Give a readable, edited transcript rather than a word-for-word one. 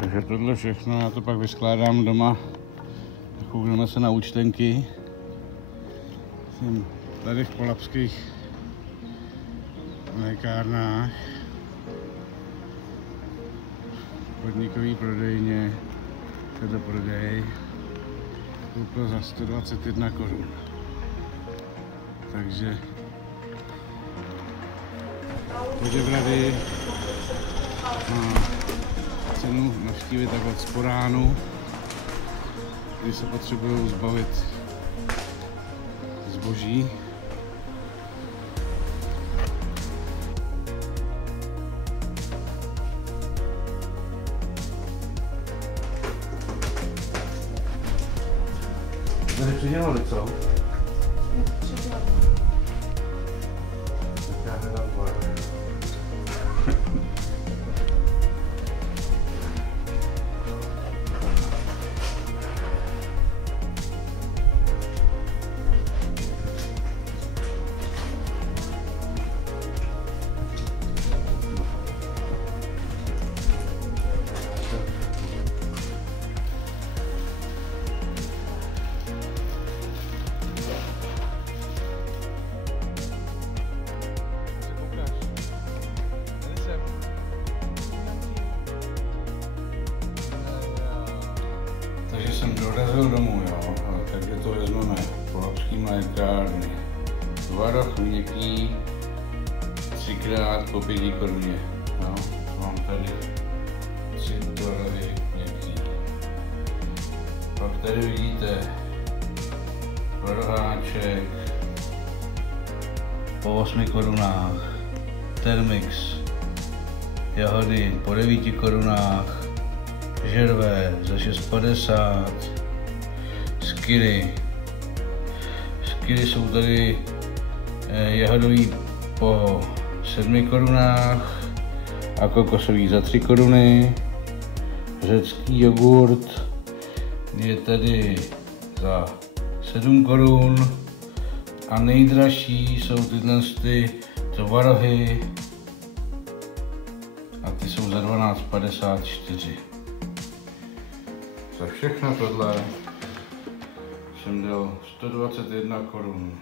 Takže tohle všechno, já to pak vyskládám doma. Koukneme se na účtenky. Jsem tady v polabských lékárnách. Podnikový prodejně, tenhle prodej koupil za 121 korun. Takže Poděbrady má cenu navštívit tak od Sporánu, kdy se potřebují zbavit zboží. Tady přidělali, co? Tak já hledám bar. Takže jsem dorazil domů, jo, takže to vezmeme. Polabský lékárny. Tvaroh měkký, 3x po 5 koruně. Jo. Mám tady 3 tvarohy měkký. Pak tady vidíte tvaroháček po 8 korunách, Termix, jahody po 9 korunách, žervé za 6,50, skyry. Skyry jsou tady jahodový po 7 korunách a kokosový za 3 koruny. Řecký jogurt je tady za 7 korun a nejdražší jsou tyhle tvarohy a ty jsou za 12,54. Za všechno tohle jsem dal 121 korun.